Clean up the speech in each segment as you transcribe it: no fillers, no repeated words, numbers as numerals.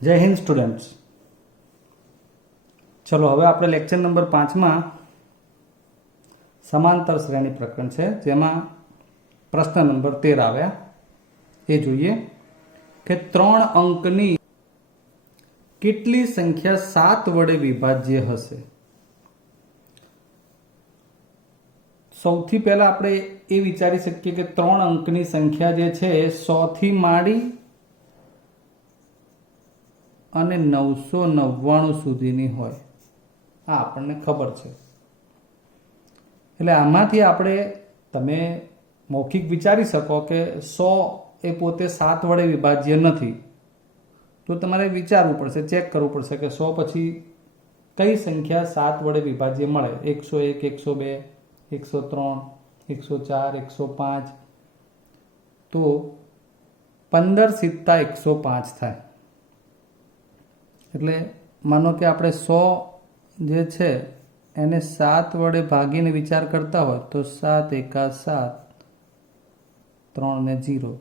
જય હિન્દ સ્ટુડન્ટ્સ. ચલો હવે આપણે લેક્ચર નંબર 5માં સમાંતર શ્રેણી પ્રકરણ છે, જેમાં પ્રશ્ન નંબર 13 આવ્યા. એ જોઈએ કે 3 અંકની કેટલી સંખ્યા 7 વડે વિભાજ્ય હશે. સૌથી પહેલા આપણે એ વિચારી શકીએ કે 3 અંકની સંખ્યા જે છે 100 થી માંડી અને 999 સુધીની હોય, આ આપણને ખબર છે. એટલે આમાંથી આપણે તમે મૌખિક વિચારી શકો કે 100 એ પોતે 7 વડે વિભાજ્ય નથી, તો તમારે વિચારવું પડશે, ચેક કરવું પડશે કે 100 પછી કઈ સંખ્યા 7 વડે વિભાજ્ય મળે. 101, 102, 103, 104, 105. તો 15 સિત્તા 105 થાય. એટલે માનો કે આપણે 100 જે છે એને 7 વડે ભાગીને વિચાર કરતા હોય તો 7 એકા 7, 3 ને 0,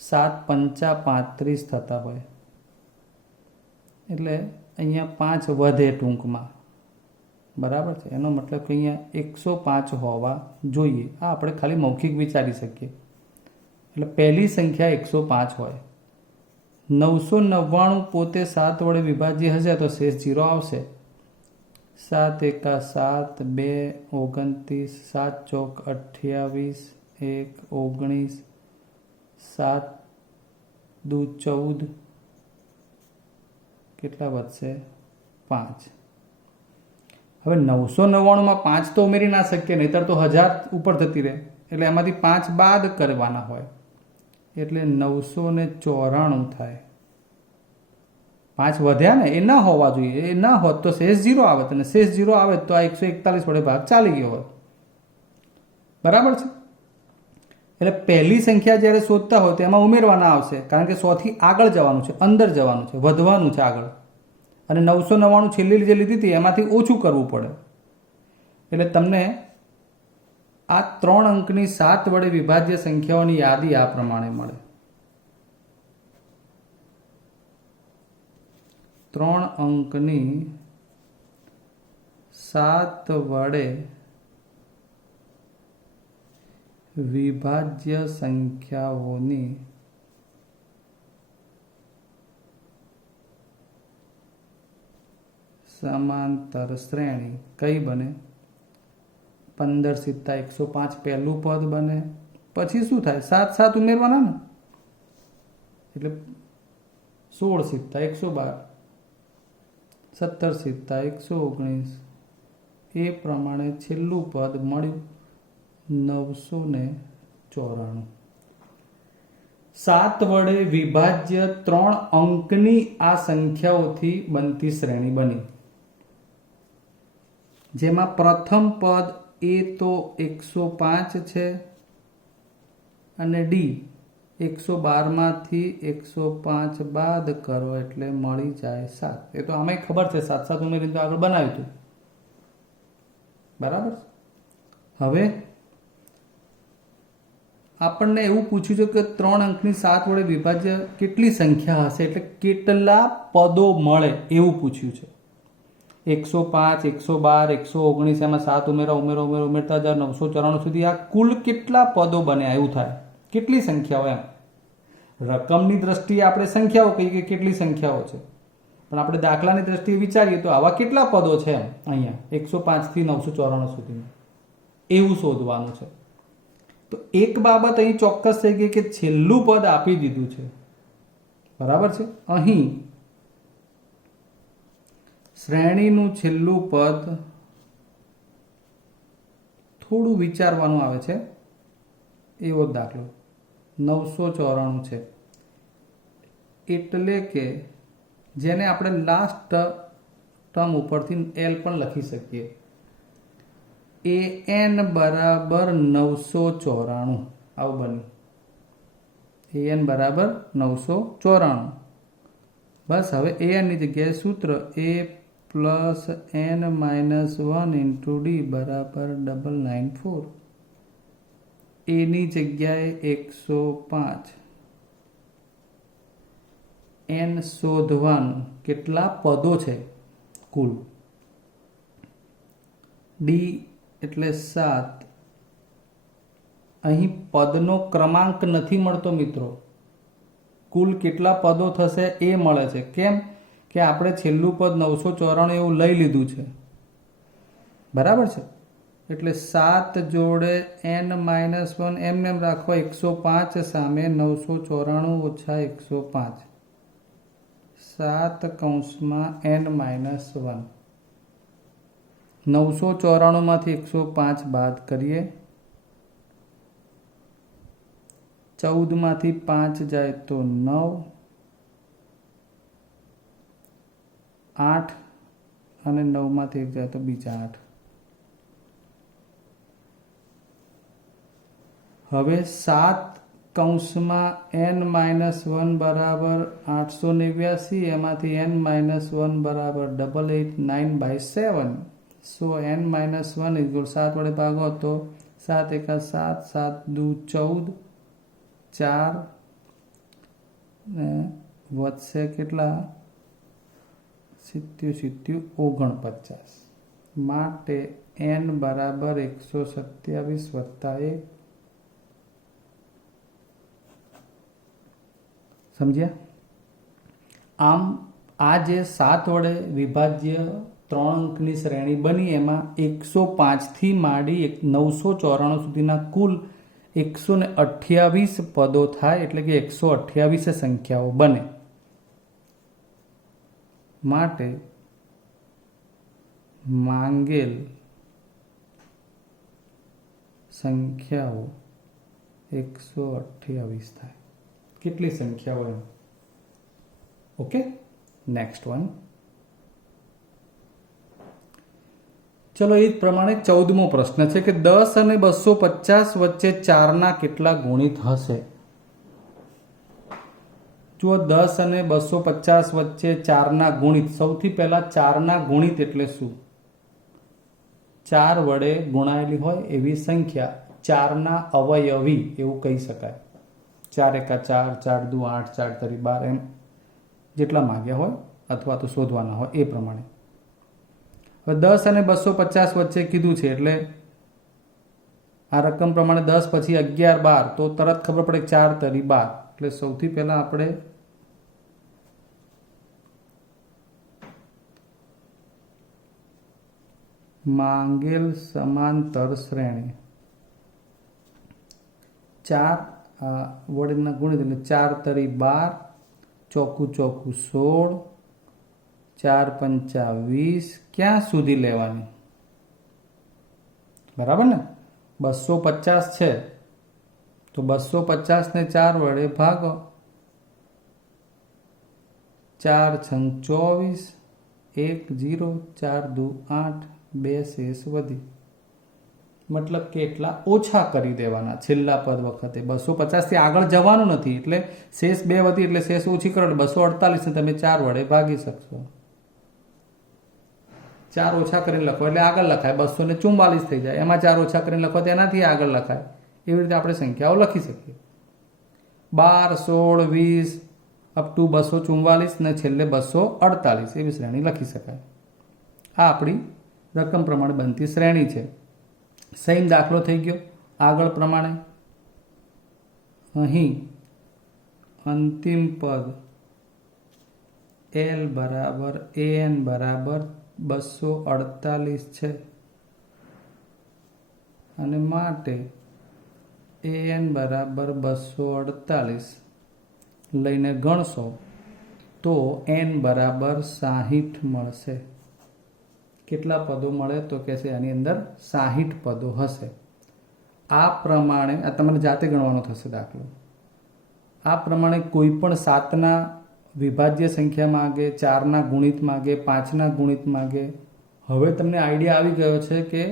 7 પંચા 35 થતા હોય. એટલે અહીંયા 5 વધે ટૂંકમાં, બરાબર છે. એનો મતલબ કે અહીંયા 105 હોવા જોઈએ. આ આપણે ખાલી મૌખિક વિચારી શકીએ. એટલે પહેલી સંખ્યા 105 હોય. 999 પોતે 7 વડે વિભાજ્ય હશે તો શેષ 0 આવશે. 7 એકા 7, 2, 29, 7 ચોક 28, 1, 19, 7 દુ 14, કેટલા વધશે? 5. હવે 999 5 તો ઉમેરી ના શકીએ, નહીતર તો 1000 ઉપર જતી રહે. એટલે એમાંથી 5 બાદ કરવાના હોય, એટલે 994 થાય. 5 વધ્યા ને, એ ના હોવા જોઈએ. એ ના હોત તો શેષ 0 આવે, અને શેષ 0 આવે તો આ 141 વડે ભાગ ચાલી ગયો હોત, બરાબર છે. એટલે પહેલી સંખ્યા જ્યારે શોધતા હોય તો એમાં ઉમેરવાના આવશે, કારણ કે 100 થી આગળ જવાનું છે, અંદર જવાનું છે, વધવાનું છે આગળ. અને 999 છેલ્લી જે લીધી હતી એમાંથી ઓછું કરવું પડે. એટલે તમને આ 3 અંકની 7 વડે વિભાજ્ય સંખ્યાઓની યાદી આ પ્રમાણે મળે. 3 અંકની 7 વડે વિભાજ્ય સંખ્યાઓની સમાંતર શ્રેણી કઈ બને? 15 સિત્તા 105 પહેલું પદ બને. પછી શું થાય? 7 7 ઉમેરવાના ને, એટલે 16 સિત્તા 112, 17 સિત્તા 119. એ પ્રમાણે છેલ્લું પદ મળ્યું 994. 7 વડે વિભાજ્ય 3 અંકની આ સંખ્યાઓથી બનતી શ્રેણી બની, જેમાં પ્રથમ પદ એ તો 105 છે અને ડી 112 માંથી 105 બાદ કરો એટલે મળી જાય 7. એ તો આમે ખબર છે, 7 7 ઉમેરીને તો આગળ બનાવ્યું હતું, બરાબર. હવે આપણને એવું પૂછ્યું છે કે 3 અંકની 7 વડે વિભાજ્ય કેટલી સંખ્યા હશે, એટલે કેટલા પદો મળે એવું પૂછ્યું છે. 105, 112, 119, એમાં 7 ઉમેરતા જાય 994 સુધી. આ કુલ કેટલા પદો બન્યા એવું થાય, કેટલી સંખ્યાઓ એમ. રકમની દ્રષ્ટિએ આપણે સંખ્યાઓ કહીએ કે કેટલી સંખ્યાઓ છે, પણ આપણે દાખલાની દ્રષ્ટિએ વિચારીએ તો આવા કેટલા પદો છે એમ. અહીંયા 105 થી 994 સુધી એવું શોધવાનું છે. તો એક બાબત અહીં ચોક્કસ થઈ ગઈ કે છેલ્લું પદ આપી દીધું છે, બરાબર છે. અહીં શ્રેણીનું છેલ્લું પદ થોડું વિચારવાનું આવે છે. એવો દાખલો 994 છે, એટલે કે જેને આપણે લાસ્ટ ટર્મ ઉપરથી એલ પણ લખી શકીએ. an બરાબર 994 આવું બન્યું. an બરાબર 994. બસ હવે an ની જગ્યાએ સૂત્ર a plus n minus 1 into D બરાબર 994. a ની જગ્યાએ 105, n શોધવાનું કેટલા પદો છે કુલ. ડી એટલે 7. અહીં પદનો ક્રમાંક નથી મળતો મિત્રો, કુલ કેટલા પદો થશે એ મળે છે. કેમ કે આપણે છેલ્લું પદ 994 એવું લઈ લીધું છે, બરાબર છે. એટલે 7 જોડે n-1 એમ રાખો, 105 સામે 994 ઓછા 105, 7 કૌંસમાં n-1. 994 માંથી 105 બાદ કરીએ, 14 માંથી 5 જાય તો 9, 8 અને 9 માંથી 1 જાય તો બીજા 8. હવે 7 કૌંસમાં n-1 બરાબર 889, એમાંથી n-1 બરાબર 8889/7. સો n-1 = 7 વડે ભાગો તો 7 એકા 7, 7 દુ 14, 4 ને વધશે કેટલા 70 49. માટે n બરાબર 127 વત્તા 1. સમજ્યા? આમ આ જે 7 વડે વિભાજ્ય 3 અંકની શ્રેણી બની એમાં 105 થી માંડી 994 સુધીના કુલ 128 પદો થાય, એટલે કે 128 સંખ્યાઓ બને. માટે માંગેલ સંખ્યાઓ 128 થાય. કેટલી સંખ્યાઓ એમ? Okay, next one. ચલો, એ જ પ્રમાણે 14મો પ્રશ્ન છે કે 10 અને 250 વચ્ચે 4ના કેટલા ગુણિત હશે? જુઓ, 10 અને 250 વચ્ચે 4ના ગુણિત. સૌથી પહેલા 4ના ગુણિત એટલે શું? 4 વડે ગુણાયેલી હોય એવી સંખ્યા 4ના અવયવી એવું કહી શકાય. 4 એકા 4, 4 દુ 8, 4 તરી 12, એમ જેટલા માંગ્યા હોય અથવા તો શોધવાના હોય એ પ્રમાણે. હવે 10 અને 250 વચ્ચે કીધું છે એટલે આ રકમ પ્રમાણે 10 પછી 11, 12 તો તરત ખબર પડે 4 તરી 12. એટલે સૌથી પહેલા આપણે માંગેલ સમાંતર શ્રેણી 4 વડેના ગુણિત એટલે 4 તરી 12, ચોકું 16, 4 પંચા 20. ક્યાં સુધી લેવાની? બરાબર ને? 250 છે તો 250 ને 4 વડે ભાગો, 4 છંગ 24, 1 0, 4 દુ 8, 2 શેષ વધી. મતલબ કે એટલા ઓછા કરી દેવાના છેલ્લા પદ વખતે. 250 થી આગળ જવાનું નથી, એટલે શેષ 2 વધી એટલે શેષ ઓછી કરો એટલે 248 ને તમે 4 વડે ભાગી શકશો. 4 ઓછા કરીને લખો એટલે આગળ લખાય, 244 થઈ જાય. એમાં 4 ઓછા કરીને લખો તો એનાથી આગળ લખાય. એવી રીતે આપણે સંખ્યાઓ લખી શકીએ. 12, 16, 20 અપ ટુ 244 ને છેલ્લે 248 એવી શ્રેણી લખી શકાય. આ આપણી રકમ પ્રમાણે બનતી શ્રેણી છે. સેમ દાખલો થઈ ગયો. આગળ પ્રમાણે અહીં અંતિમ પદ L બરાબર AN બરાબર 248 છે અને માટે AN બરાબર 248 લઈને ગણશો તો n બરાબર 60 મળશે. કેટલા પદો મળે તો કે છે આની અંદર 60 પદો હશે. આ પ્રમાણે આ તમારે જાતે ગણવાનો થશે દાખલો. આ પ્રમાણે કોઈ પણ 7ના વિભાજ્ય સંખ્યા માગે, 4ના ગુણિત માગે, 5ના ગુણિત માગે. હવે તમને આઈડિયા આવી ગયો છે કે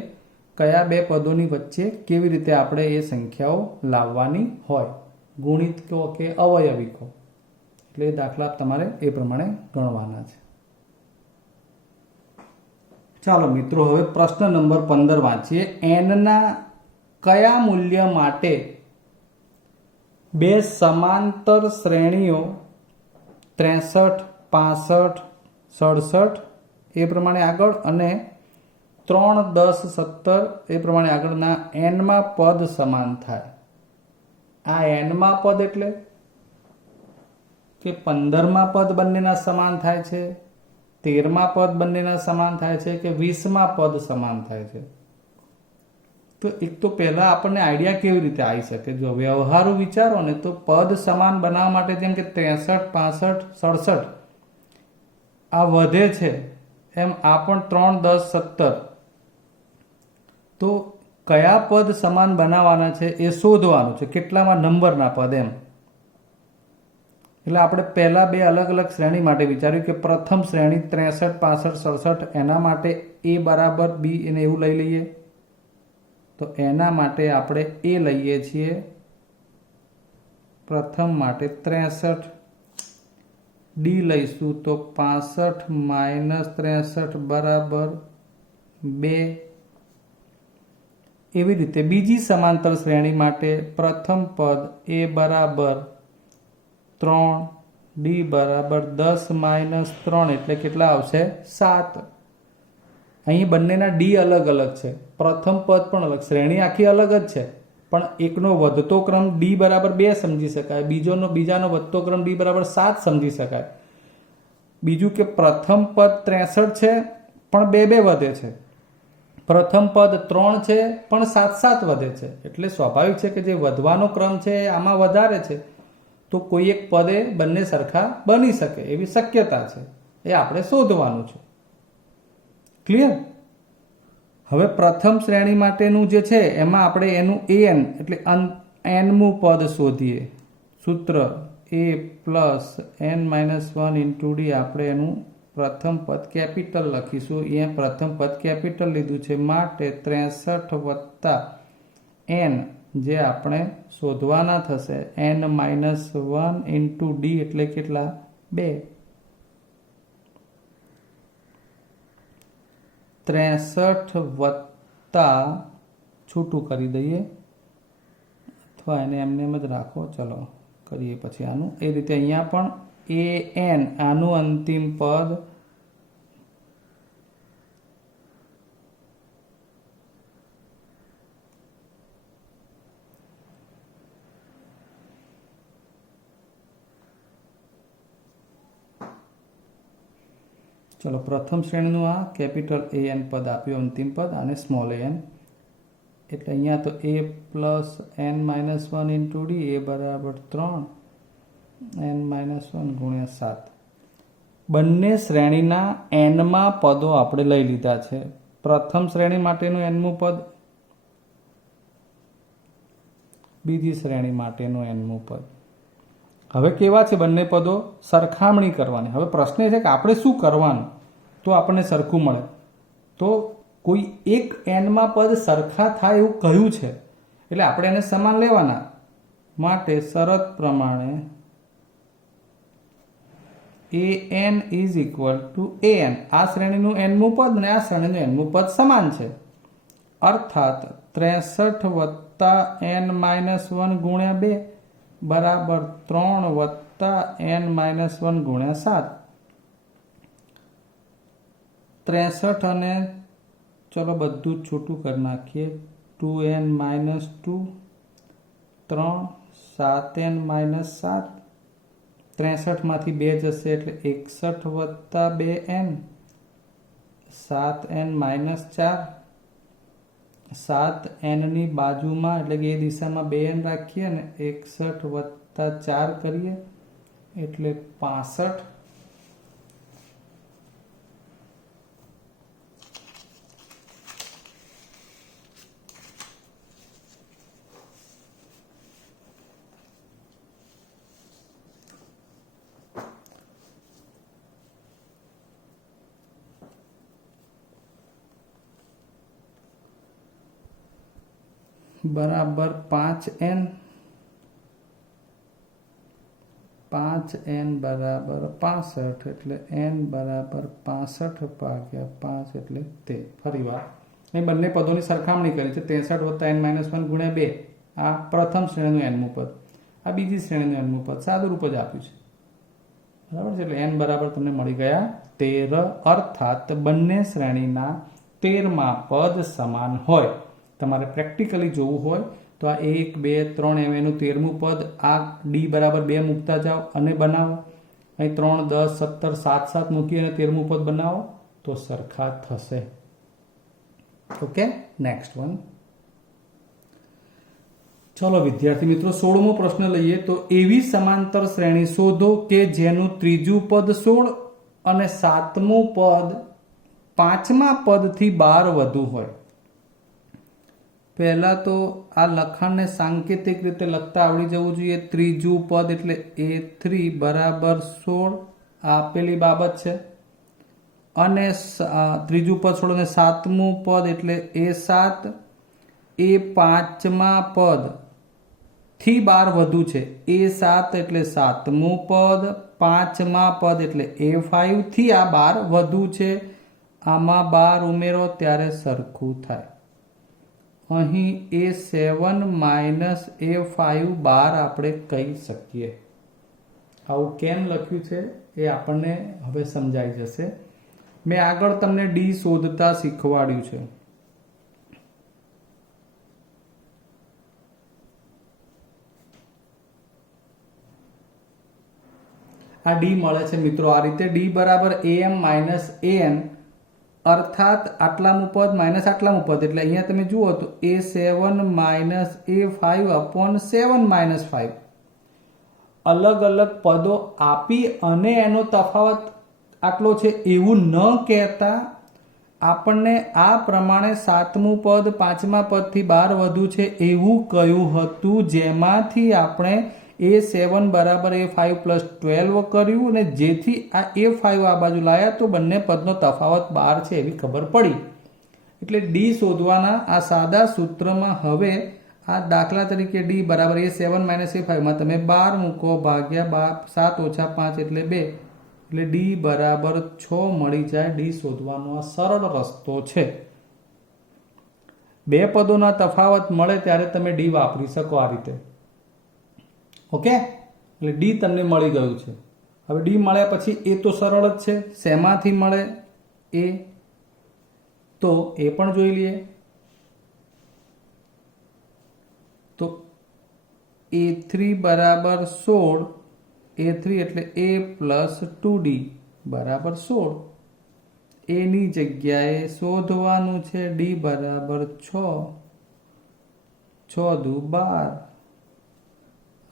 કયા બે પદોની વચ્ચે કેવી રીતે આપણે એ સંખ્યાઓ લાવવાની હોય, ગુણિત કહો કે અવયવી કહો. એટલે એ દાખલા તમારે એ પ્રમાણે ગણવાના છે. ચાલો મિત્રો, હવે પ્રશ્ન નંબર 15 વાંચીએ. એનના કયા મૂલ્ય માટે બે સમાંતર શ્રેણીઓ 63, 65, 67 એ પ્રમાણે આગળ અને 3, 10, 17 એ પ્રમાણે આગળના એનમાં પદ સમાન થાય. આ એનમાં પદ એટલે કે 15માં પદ બંનેના સમાન થાય છે, 13માં પદ બંનેના સમાન થાય છે કે 20માં પદ સમાન થાય છે. તો એક તો પહેલા આપણને આઈડિયા કેવી રીતે આવી શકે? જો વ્યવહારુ વિચારો ને તો પદ સમાન બનાવવા માટે જેમ કે 63, 65, 67 આ વધે છે, એમ આ પણ 3, 10, 17. તો કયા પદ સમાન બનાવવાના છે એ શોધવાનું છે, કેટલામાં નંબરના પદ એમ. એટલે આપણે પહેલા બે અલગ અલગ શ્રેણી માટે વિચાર્યું કે પ્રથમ શ્રેણી 63, 65, 67 એના માટે a બરાબર b એને એવું લઈ લઈએ. તો એના માટે આપણે a લઈએ છીએ પ્રથમ માટે 63, d લઈશું તો 65 - 63 બરાબર 2. એવી રીતે બીજી સમાંતર શ્રેણી માટે પ્રથમ પદ a બરાબર 3, d બરાબર 10 - 3 એટલે કેટલા આવશે? 7. અહીં બંનેના ડી અલગ અલગ છે, પ્રથમ પદ પણ અલગ, શ્રેણી આખી અલગ જ છે, પણ એકનો વધતો ક્રમ ડી બરાબર 2 સમજી શકાય, બીજાનો વધતો ક્રમ ડી બરાબર 7 સમજી શકાય. બીજું કે પ્રથમ પદ 63 છે પણ 2 વધે છે, પ્રથમ પદ 3 છે પણ 7 વધે છે. એટલે સ્વાભાવિક છે કે જે વધવાનો ક્રમ છે આમાં વધારે છે, તો કોઈ એક પદે બંને સરખા બની શકે એવી શક્યતા છે. એ આપણે શોધવાનું છે. ક્લિયર? હવે પ્રથમ શ્રેણી માટેનું જે છે એમાં આપણે એનું an એટલે nમું પદ શોધીએ. સૂત્ર a plus n-1 into d. આપણે એનું પ્રથમ પદ કેપિટલ લખીશું. અહીંયા પ્રથમ પદ કેપિટલ લીધું છે માટે 63 + n જે આપણે શોધવાના થશે n-1 ઇન્ટુ d એટલે કેટલા? 2. 63 + છૂટું કરી દઈએ અથવા એને એમને એમ જ રાખો. ચલો કરીએ પછી આનું એ રીતે. અહીંયા પણ an આનું અંતિમ પદ ચલો પ્રથમ શ્રેણીનું આ કેપિટલ an પદ આપ્યું અંતિમ પદ અને સ્મોલ an. એટલે અહીંયા તો a plus n-1 into d એ બરાબર 3 n-1 ગુણ્યા 7. બંને શ્રેણીના એનમાં પદો આપણે લઈ લીધા છે. પ્રથમ શ્રેણી માટેનું એનમું પદ, બીજી શ્રેણી માટેનું એનમું પદ. હવે કેવા છે બંને પદો? સરખામણી કરવાની. હવે પ્રશ્ન એ છે કે આપણે શું કરવાનું તો આપણને સરખું મળે? તો કોઈ એક એનમાં પદ સરખા થાય એવું કહ્યું છે, એટલે આપણે એને સમાન લેવાના. માટે શરત પ્રમાણે an is equal to an. આ શ્રેણીનું એનમું પદ અને આ શ્રેણીનું એનમું પદ સમાન છે. અર્થાત 63 + n-1 ગુણ્યા 2 બરાબર 3 + n-1 ગુણ્યા 7. 63 અને ચલો બધું જ છૂટું કરી નાખીએ. 2n-2 3 7n-7. 63 માંથી 2 જશે એટલે 61 + 2n 7n-4. 7n ની બાજુમાં એટલે કે એ દિશામાં 2n રાખીએ ને 61 + 4 કરીએ એટલે 65. બરાબર 5n. 5n બરાબર 65 એટલે n બરાબર 65/5 એટલે તે. ફરી વાર એ બંને પદોની સરખામણી કરી છે. 63 + n-1 ગુણ્યા 2 આ પ્રથમ શ્રેણીનું એનમું પદ, આ બીજી શ્રેણીનું એનમું પદ. સાદું રૂપ જ આપ્યું છે. બરાબર છે. એટલે n બરાબર તમને મળી ગયા 13, અર્થાત બંને શ્રેણીના 13મા પદ સમાન હોય. તમારે પ્રેક્ટિકલી જોવું હોય તો આ 1, 2, 3 એમ એનું 13મું પદ આ ડી બરાબર 2 મૂકતા જાઓ અને બનાવો. અહીં 3, 10, 17, 7, 7 મૂકી અને 13મું પદ બનાવો તો સરખા થશે. Okay, next one. ચલો વિદ્યાર્થી મિત્રો, 16મો પ્રશ્ન લઈએ. તો એવી સમાંતર શ્રેણી શોધો કે જેનું ત્રીજું પદ 16 અને 7મું પદ 5મા પદથી 12 વધુ હોય. પહેલા તો આ લખાણને સાંકેતિક રીતે લખતા આવડી જવું જોઈએ. ત્રીજું પદ એટલે A3 બરાબર 16 આ આપેલી બાબત છે, અને ત્રીજું પદ 16 અને 7મું પદ એટલે A7 એ 5મા પદ થી 12 વધુ છે. A7 એટલે 7મું પદ, 5મા પદ એટલે A5 થી આ 12 વધુ છે. આમાં 12 ઉમેરો ત્યારે સરખું થાય. અહીં A7 માઇનસ A5 12 આપણે કહી શકીએ. આવું કેમ લખ્યું છે એ આપણને હવે સમજાઈ જશે. મેં આગળ તમને ડી શોધતા શીખવાડ્યું છે. આ ડી મળે છે મિત્રો આ રીતે. ડી બરાબર AM માઇનસ AN, અર્થાત આટલામું પદ માઇનસ આટલામું પદ. એટલે અહીંયા તમે જુઓ તો A7 minus A5 upon 7 minus 5. અલગ અલગ પદો આપી અને એનો તફાવત આટલો છે એવું ન કહેતા આપણને આ પ્રમાણે 7મું પદ 5મા પદથી 12 વધુ છે એવું કહ્યું હતું, જેમાંથી આપણે A7 બરાબર A5 પ્લસ 12 કર્યું અને જેથી આ A5 આ બાજુ લાયા તો બંને પદનો તફાવત 12 છે એવી ખબર પડી. એટલે ડી શોધવાના આ સાદા સૂત્રમાં હવે આ દાખલા તરીકે ડી બરાબર A7 માઇનસ A5 માં તમે 12 મૂકો ભાગ્યા 7 ઓછા 5 એટલે 2, એટલે ડી બરાબર 6 મળી જાય. ડી શોધવાનો આ સરળ રસ્તો છે. બે પદોના તફાવત મળે ત્યારે તમે ડી વાપરી શકો આ રીતે. ઓકે, એટલે ડી તમને મળી ગયું છે. હવે ડી મળ્યા પછી એ તો સરળ જ છે. શેમાંથી મળે? એ તો એ પણ જોઈ લઈએ. તો A3 બરાબર 16, A3 એટલે A પ્લસ 2D બરાબર 16. એની જગ્યાએ શોધવાનું છે ડી બરાબર 6, 6 દુ 12,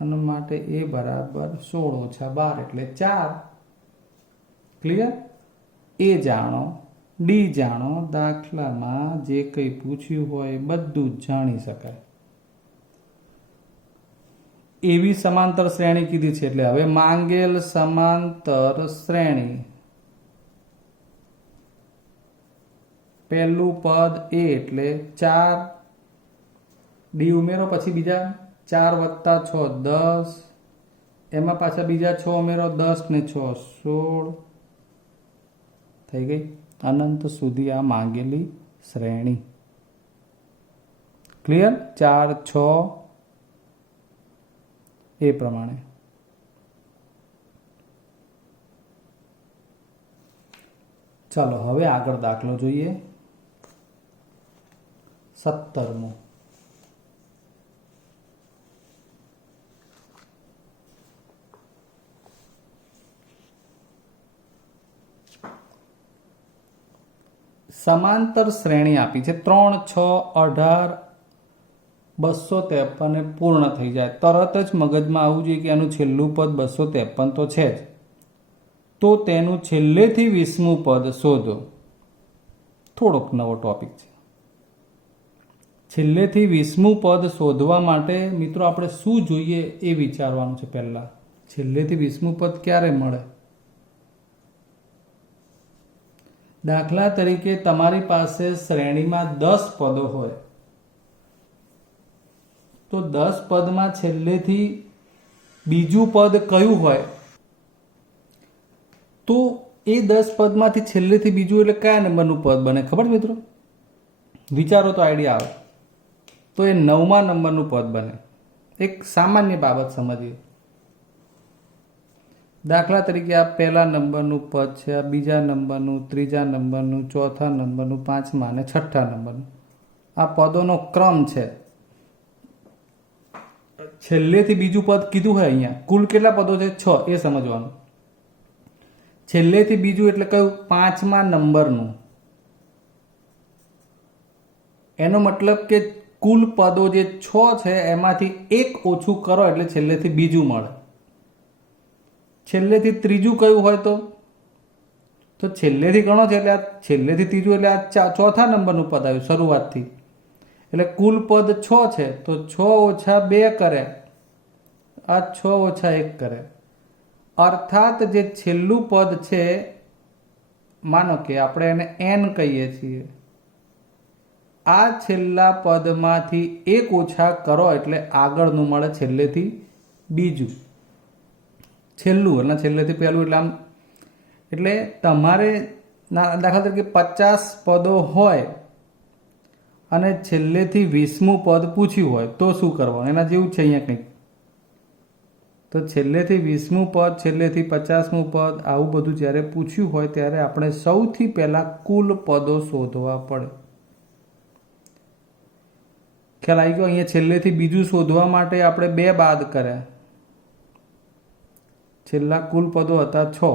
અને માટે એ બરાબર 16 ઓછા 12 એટલે 4. ક્લિયર? એ જાણો, ડી જાણો. દાખલામાં જે કંઈ પૂછ્યું હોય બધું જ જાણી શકાય. એવી સમાંતર શ્રેણી કીધી છે એટલે હવે માંગેલ સમાંતર શ્રેણી. પહેલું પદ એ એટલે 4, ડી ઉમેરો પછી બીજા 4 વત્તા 6 10, એમાં પાછા બીજા 6 ઉમેરો 10 ને 6 16 થઈ ગઈ. અનંત સુધી આ માંગેલી શ્રેણી. ક્લિયર? 4, 6 એ પ્રમાણે. ચાલો હવે આગળ દાખલો જોઈએ. 17મો. સમાંતર શ્રેણી આપી છે 3, 6, 18, 253 પૂર્ણ થઈ જાય તરત જ મગજમાં આવવું જોઈએ કે આનું છેલ્લું પદ 253 તો છે જ. તો તેનું છેલ્લેથી 20મું પદ શોધો. થોડોક નવો ટોપિક છે. છેલ્લેથી 20મું પદ શોધવા માટે મિત્રો આપણે શું જોઈએ એ વિચારવાનું છે. પહેલા છેલ્લેથી 20મું પદ ક્યારે મળે? દાખલા તરીકે તમારી પાસે શ્રેણીમાં 10 પદો હોય તો 10 પદમાં છેલ્લેથી બીજું પદ કયું હોય તો એ 10 પદમાંથી છેલ્લેથી બીજું એટલે કયા નંબરનું પદ બને ખબર મિત્રો? વિચારો તો આઈડિયા આવે. તો એ 9મા નંબરનું પદ બને. એક સામાન્ય બાબત સમજીએ. દાખલા તરીકે આ પહેલા નંબરનું પદ છે, આ બીજા નંબરનું, ત્રીજા નંબરનું, ચોથા નંબરનું, પાંચમા અને છઠ્ઠા નંબરનું. આ પદોનો ક્રમ છે. છેલ્લેથી બીજું પદ કીધું હોય અહીંયા. કુલ કેટલા પદો છે? 6. એ સમજવાનું. છેલ્લેથી બીજું એટલે કયું? પાંચમા નંબરનું. એનો મતલબ કે કુલ પદો જે 6 છે એમાંથી એક ઓછું કરો એટલે છેલ્લેથી બીજું મળે. છેલ્લેથી ત્રીજું કયું હોય તો છેલ્લેથી ગણો છે એટલે આ છેલ્લેથી ત્રીજું એટલે આ ચોથા નંબરનું પદ આવ્યું શરૂઆતથી. એટલે કુલ પદ 6 છે તો 6 ઓછા 2 કરે, આ 6 ઓછા 1 કરે. અર્થાત જે છેલ્લું પદ છે, માનો કે આપણે એને n કહીએ છીએ, આ છેલ્લા પદમાંથી એક ઓછા કરો એટલે આગળનું મળે છેલ્લેથી બીજું. છેલ્લું એટલે છેલ્લેથી પહેલું એટલે આમ. એટલે તમારે દાખલા તરીકે 50 પદો હોય અને છેલ્લેથી 20મું પદ પૂછ્યું હોય તો શું કરવાનું? એના જેવું છે અહીંયા કંઈક. તો છેલ્લેથી 20મું પદ, છેલ્લેથી 50મું પદ, આવું બધું જ્યારે પૂછ્યું હોય ત્યારે આપણે સૌથી પહેલાં કુલ પદો શોધવા પડે. ખ્યાલ આવી ગયો? અહીંયા છેલ્લેથી બીજું શોધવા માટે આપણે 2 બાદ કર્યા. છેલ્લા કુલ પદો હતા 6.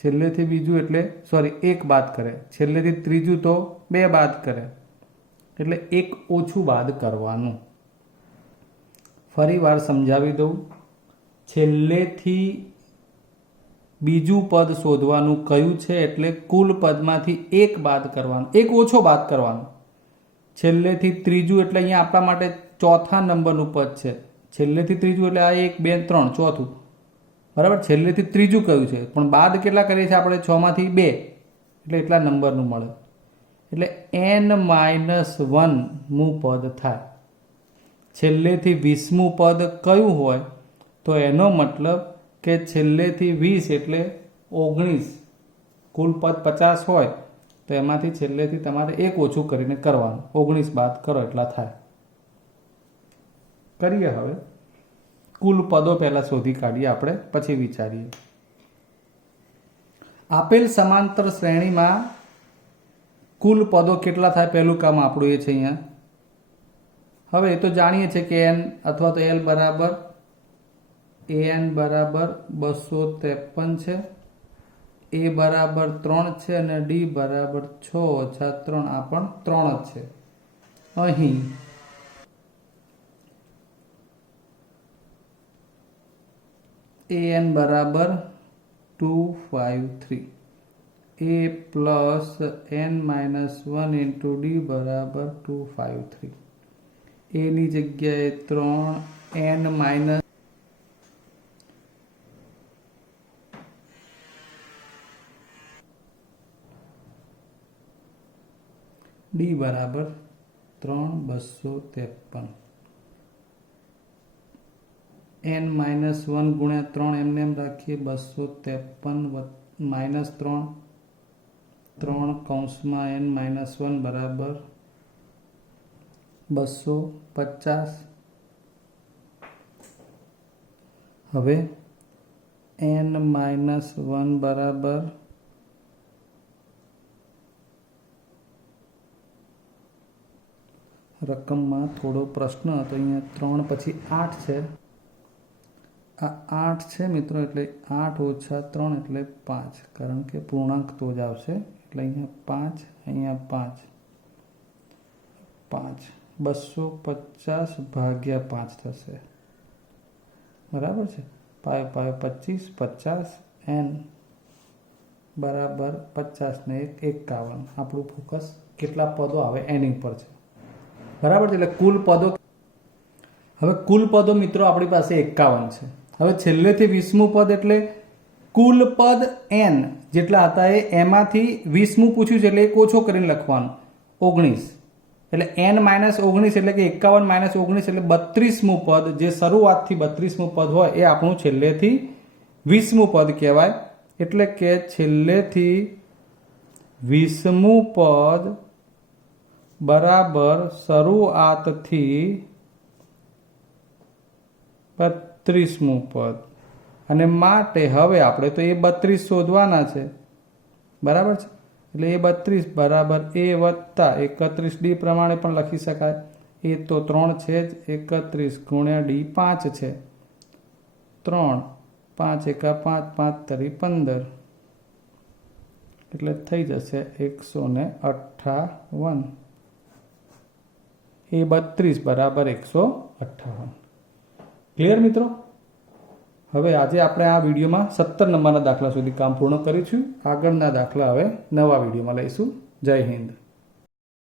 છેલ્લેથી બીજું એટલે સોરી 1 બાદ કરે. છેલ્લેથી ત્રીજું તો 2 બાદ કરે એટલે 1 ઓછું બાદ કરવાનું. ફરી વાર સમજાવી દઉં. છેલ્લેથી બીજું પદ શોધવાનું કયું છે એટલે કુલ પદમાંથી 1 બાદ કરવાનું, 1 ઓછો બાદ કરવાનો. છેલ્લેથી ત્રીજું એટલે અહીંયા આપણા માટે ચોથા નંબરનું પદ છે. છેલ્લેથી ત્રીજું એટલે આ 1 2 3 ચોથું, બરાબર. છેલ્લેથી ત્રીજું કયું છે પણ બાદ કેટલા કરીએ છીએ આપણે? 6 માંથી 2 એટલે એટલા નંબરનું મળે. એટલે n-1મું પદ થાય. છેલ્લેથી 20મું પદ કયું હોય તો એનો મતલબ કે છેલ્લેથી 20 એટલે 19. કુલ પદ 50 હોય તો એમાંથી છેલ્લેથી તમારે 1 ઓછું કરીને કરવાનું. 19 બાદ કરો એટલા થાય. કરીએ હવે. કુલ પદો પહેલા શોધી કાઢીએ આપણે, પછી વિચારીએ. આપેલ સમાંતર શ્રેણીમાં કુલ પદો કેટલા થાય? પહેલું કામ આપણું એ છે અહીંયા. હવે એ તો જાણીએ છીએ કે n અથવા તો l બરાબર an બરાબર 253 છે, a બરાબર 3 છે અને d બરાબર 6 ઓછા 3. આ પણ 3 જ છે. અહીં an બરાબર 253, a plus n-1 into d બરાબર 253. a ની જગ્યાએ 3, n માઇનસ d બરાબર 3,253. n-1 ગુણ્યા 3 એમને એમ રાખીએ. 253 માઇનસ 3 કૌંસમાં n-1 બરાબર 250. હવે n-1 બરાબર રકમમાં થોડો પ્રશ્ન હતો. અહીંયા 3 પછી 8 છે. આ 8 છે મિત્રો, એટલે 8 ઓછા 3 એટલે 5, કારણ કે પૂર્ણાંક તો જ આવશે. એટલે અહીંયા 5, અહીંયા 5, 250 ભાગ્યા 5 થશે, બરાબર છે. 5 25, 50 n બરાબર 50 ને 51. આપણું ફોકસ કેટલા પદો આવે એની પર છે, બરાબર છે. એટલે કુલ પદો. હવે કુલ પદો મિત્રો આપણી પાસે 51 છે. હવે છેલ્લેથી 20મું પદ એટલે કુલ પદ n જેટલા હતા એમાંથી 20મું પૂછ્યું છે એટલે એક ઓછો કરીને લખવાનું 19. એટલે n-19 એટલે કે 51 - 19 એટલે 32મું પદ, જે શરૂઆતથી 32મું પદ હોય એ આપણું છેલ્લેથી 20મું પદ કહેવાય. એટલે કે છેલ્લેથી 20મું પદ બરાબર શરૂઆતથી 32મું પદ અને માટે હવે આપણે તો એ 32 શોધવાના છે, બરાબર છે. એટલે એ 32 બરાબર એ વત્તા 31D પ્રમાણે પણ લખી શકાય. એ તો 3 છે જ, 31 ગુણ્યા D 5 છે, 3 5 એકા 5 5 તરી 15 એટલે થઈ જશે 158. એ 32 બરાબર 158. ક્લિયર મિત્રો? હવે આજે આપણે આ વિડીયોમાં 17 નંબરના દાખલા સુધી કામ પૂર્ણ કરીશું. આગળના દાખલા હવે નવા વિડીયોમાં લઈશું. જય હિન્દ.